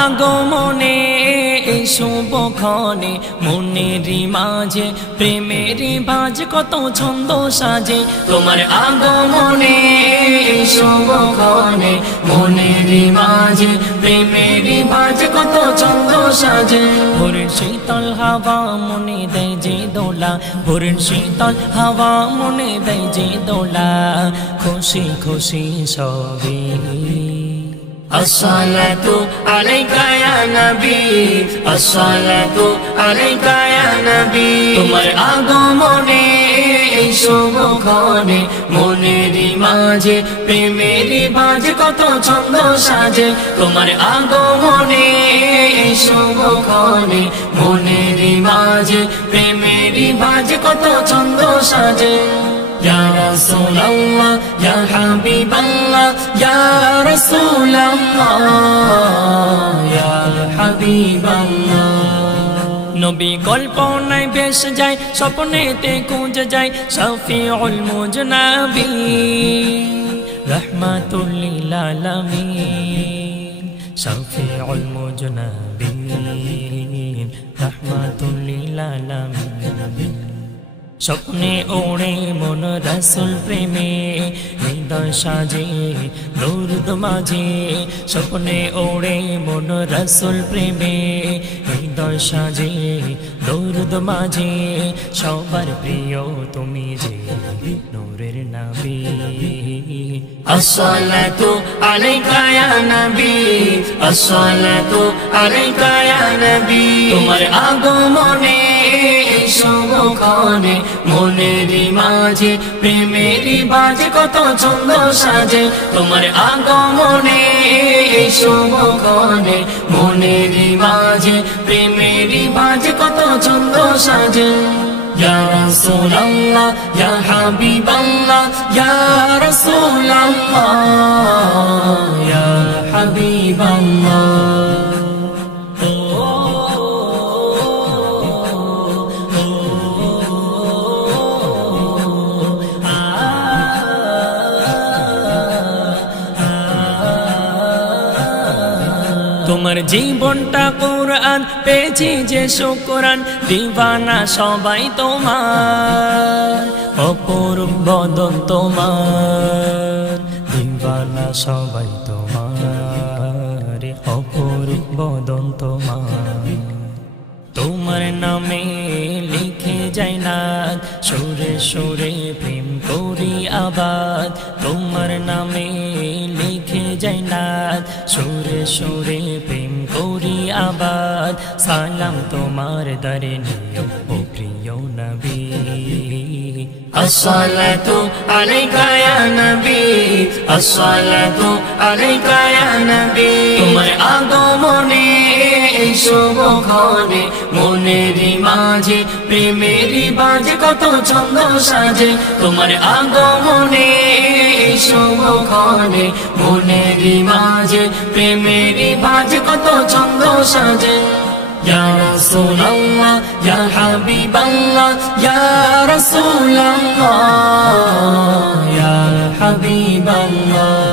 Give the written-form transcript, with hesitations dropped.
আগমনে এই শুভক্ষণে মনেরই মাঝে প্রেমেরই ভাজ কত ছন্দ সাজে তোমার আগমনে এই শুভক্ষণে মনেরই মাঝে প্রেমেরই ভাজ কত ছন্দ সাজে ভোরের শীতল হাওয়া মনে দেয় যে দোলা ভোরের শীতল হাওয়া মনে দেয় যে দোলা খুশি খুশি সবে আসসালাতু আলাইকা ইয়া নবী আসসালাতু আলাইকা ইয়া নবী তোমার আগমনে এই শুভক্ষণে মনেরই মাঝে প্রেমেরই ভাজ কত ছন্দ সাজে তোমার আগমনে এই শুভক্ষণে মনেরই মাঝে প্রেমেরই ভাজ কত ছন্দ সাজে يا رسول الله يا حبيب الله يا رسول الله يا حبيب الله নবী কল্পনায় ভেসে যায় স্বপ্নেতে খুঁজে যায় শফিউল মুজনাবিন রাহমাতুল লিল আলামিন শফিউল মুজনাবিন রাহমাতুল লিল আলামিন স্বপ্নে ওড়ে মন রাসূল প্রেমে হৃদয় সাজে দরুদ মাঝে স্বপ্নে ওড়ে মন রাসূল প্রেমে হৃদয় সাজে দরুদ মাঝে সবার প্রিয় তুমি যে নূরের নবী আসসালাতু আলাইকা ইয়া নবী আসসালাতু আলাইকা ইয়া নবী তোমার আগমনে শুভক্ষণে মনেরই মাঝে প্রেমেরই ভাজ কত ছন্দ সাজে তোমার আগমনে শুভক্ষণে মনেরই মাঝে প্রেমেরই ভাজ কত ছন্দ সাজে يا رسول الله يا حبيب الله يا رسول الله يا حبيب الله তোমার জীবনটা কুরআন পেয়েছি যে শুকরান দিওয়ানা সবাই তোমার অপরূপ বদন তোমার দিওয়ানা সবাই তোমার অপরূপ বদন তোমার তোমার নামে লিখে যাই না সুরে সুরে প্রেম করি আবাদ তোমার নামে লিখে যাই না সুরে সুরে প্রেম করি আবাদ সালাম তোমার দরে নিও ও প্রিয় নবী আসসালাতু আলাইকা ইয়া নবী আসসালাতু আলাইকা ইয়া নবী তোমার আগমনে এই শুভক্ষণে মনেরই মাঝে প্রেমেরই ভাজ কত ছন্দ সাজে তোমার আগমনে এই শুভক্ষণে মনেরই মাঝে প্রেমেরই ভাজ কত ছন্দ সাজে يا رسول الله يا حبيب الله يا رسول الله يا حبيب الله